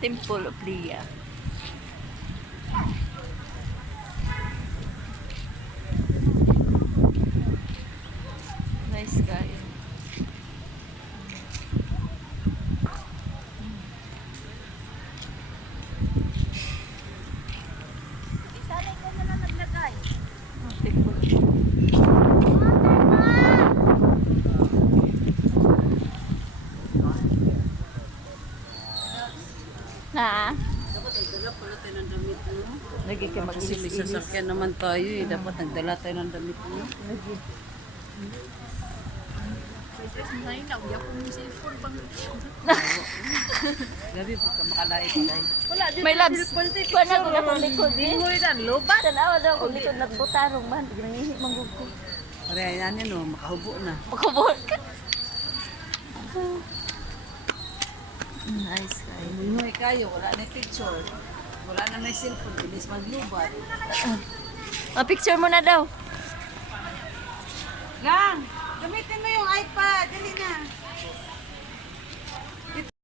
Temple of Leah. Nice guy. Sanay ko na lang naglagay. Temple. Na? Dapat nagdala pala tayo ng damit mo. Lagi ka Kasi may mag-ilis-ilis. sasakyan naman tayo eh. Dapat nagdala tayo ng damit mo. Lagi. Gabi po ka makalait tayo. May labs. Kuha na ko na kong likod eh. Lobat. Tanawa daw kong likod na butarong man. Nangihi manggugo. Pare, yan yan o. Makahubo na. Makabot ka. Nice guy. Umuhay kayo. Wala na picture. Wala na may cellphone. Bilis maglubat. Picture mo na daw. Gang! Gamitin mo